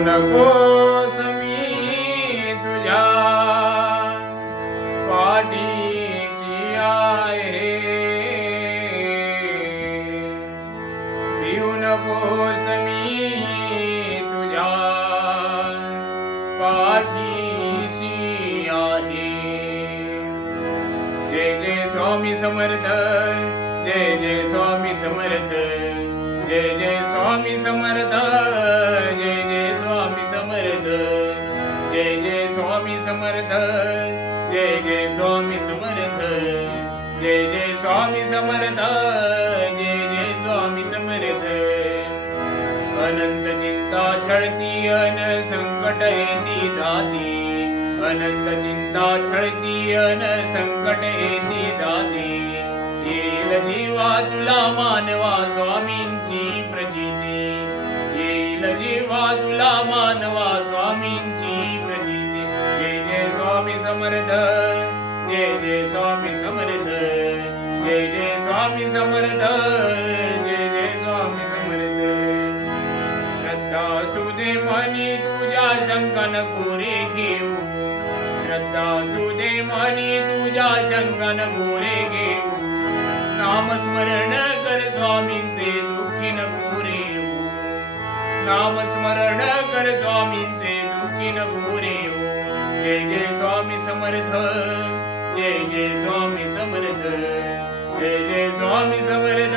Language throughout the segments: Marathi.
नकोस मी तुझ्या पाठीशी आहे, भिवू नकोस मी तुझ्या पाठीशी आहे. जय जय स्वामी समर्थ, जय जय स्वामी समर्थ, जय जय स्वामी समर्थ, जय जय स्वामी समर्थ, जय जय स्वामी समर्थ, जय जय स्वामी समर्थ, जय जय स्वामी समर्थ, जय जय स्वामी समर्थ. अनंत चिंता छळती अन संकट येती जाती, अनंत चिंता छळती अन संकट येती जाती. येईल जीवा तुला मानवा स्वामींची प्रचिती, येईल जीवा तुला मानवा स्वामींची प्रचिती. जय जय स्वामी समर्थ, जय जय स्वामी समर्थ, जय जय स्वामी समर्थ, जय जय स्वामी समर्थ. श्रद्धा सुदे मनी तुझ्या शंका नको रे घेऊ, श्रद्धा सुदे मनी तुझ्या शंका नको रे घेऊ. नामस्मरण कर स्वामींचे दुःखी नको रे हो, नामस्मरण कर स्वामींचे दुःखी नको रे हो. जय जय स्वामी समर्थ, जय जय स्वामी समर्थ, जय जय स्वामी समर्थ,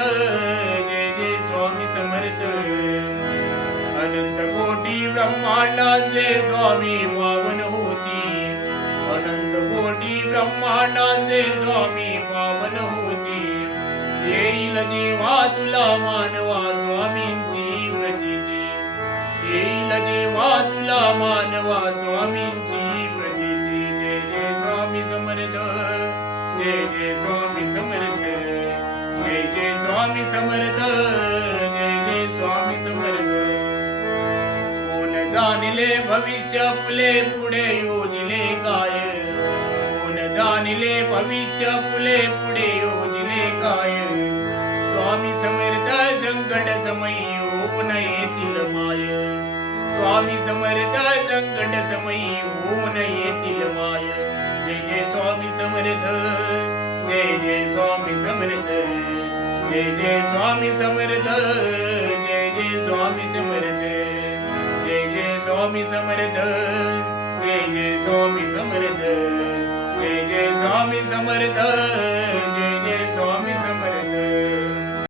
जय जय स्वामी समर्थ. अनंत कोटी ब्रह्मांडाचे स्वामी पावन होती, अनंत कोटी ब्रह्मांडाचे स्वामी पावन होती. येईल जेव्हा तुला मानवा स्वामींची प्रचिती, येईल जेव्हा तुला मानवा स्वामींची प्रचिती. जय जय स्वामी समर्थ, जय जय स्वामी समर्थ, जय जय स्वामी समर्थ, जय जय स्वामी समर्थ. कोण जाणले भविष्य फुले पुढे योजिले काय, कोण जाणले भविष्य फुले पुढे योजिले काय. स्वामी समर्थ संकट समय होऊन येतील माय, स्वामी समर्थ संकट समय होऊन येतील माय. जय जय स्वामी समर्थ, जय जय स्वामी समर्थ, जय जय स्वामी समर्थ, जय जय स्वामी समर्थ, जय जय स्वामी समर्थ, जय जय स्वामी समर्थ, जय जय स्वामी समर्थ, जय